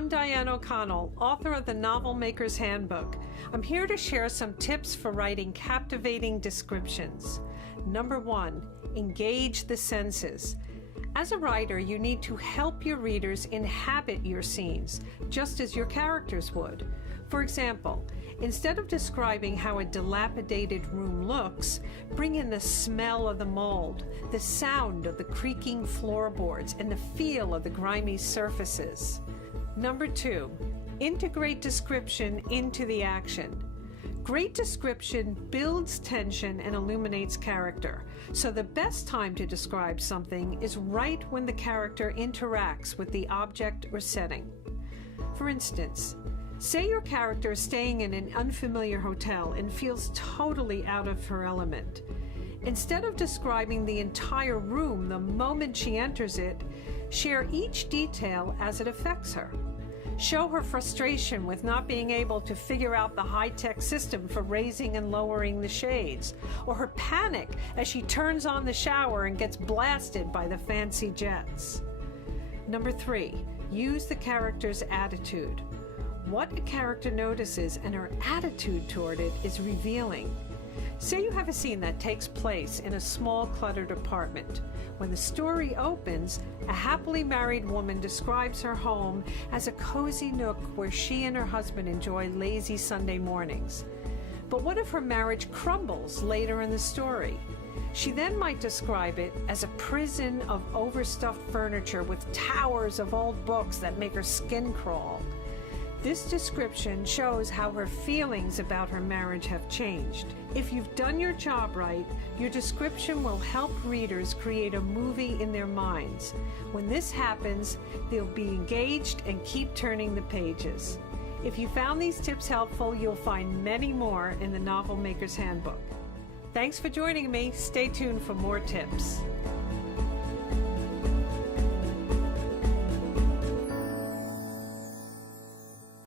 I'm Diane O'Connell, author of the Novel Maker's Handbook. I'm here to share some tips for writing captivating descriptions. Number 1, engage the senses. As a writer, you need to help your readers inhabit your scenes, just as your characters would. For example, instead of describing how a dilapidated room looks, bring in the smell of the mold, the sound of the creaking floorboards, and the feel of the grimy surfaces. Number 2, integrate description into the action. Great description builds tension and illuminates character, so the best time to describe something is right when the character interacts with the object or setting. For instance, say your character is staying in an unfamiliar hotel and feels totally out of her element. Instead of describing the entire room the moment she enters it, share each detail as it affects her. Show her frustration with not being able to figure out the high-tech system for raising and lowering the shades, or her panic as she turns on the shower and gets blasted by the fancy jets. Number 3, use the character's attitude. What a character notices and her attitude toward it is revealing. Say you have a scene that takes place in a small, cluttered apartment. When the story opens, a happily married woman describes her home as a cozy nook where she and her husband enjoy lazy Sunday mornings. But what if her marriage crumbles later in the story? She then might describe it as a prison of overstuffed furniture with towers of old books that make her skin crawl. This description shows how her feelings about her marriage have changed. If you've done your job right, your description will help readers create a movie in their minds. When this happens, they'll be engaged and keep turning the pages. If you found these tips helpful, you'll find many more in the Novel Maker's Handbook. Thanks for joining me. Stay tuned for more tips.